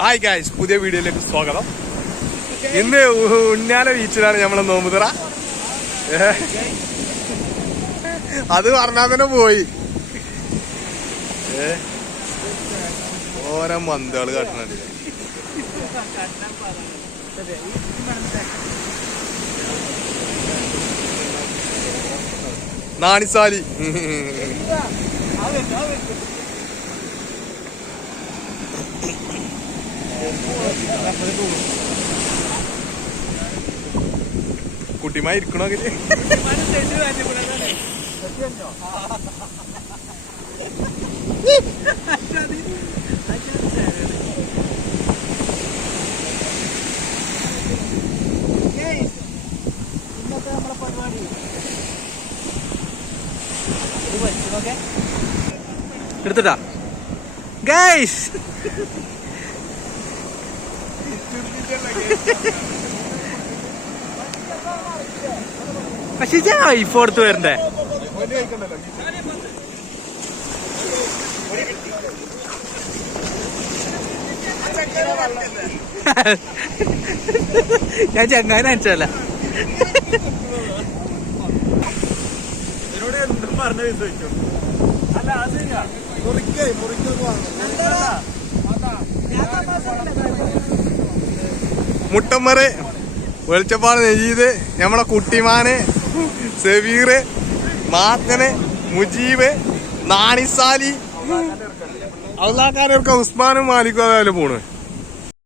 Hi guys, പുതിയ വീഡിയോയിലേക്ക് സ്വാഗതം. ഇന്ന് ഉണ്ണിയാല ബീച്ചിലാണ് നമ്മളെ നോമ്പുതറ. അത് പറഞ്ഞാൽ തന്നെ പോയി. ഓരോ മന്തുകള് കാട്ടുന്നുണ്ട്. നാണിസാലി കുട്ടിമായി ഇരിക്കണോ? എടുത്തിട്ടാ ഗൈസ്. പക്ഷെ ഞാൻ ഐഫോൺ എടുത്ത് വരണ്ടേ? ഞാൻ ചങ്ങാൻ അയച്ചല്ല. പറഞ്ഞ വിശ്വസിച്ചു. മുട്ടമ്മറ്, വെളിച്ചപ്പാട് നജീദ്, നമ്മളെ കുട്ടിമാന്, സബീറ്, മാത്തന്, മുജീബ്, നാണിസാലി, ഔലാക്കാനൊക്കെ ഉസ്മാനും മാലിക്കും അതേപോലെ പോണ്.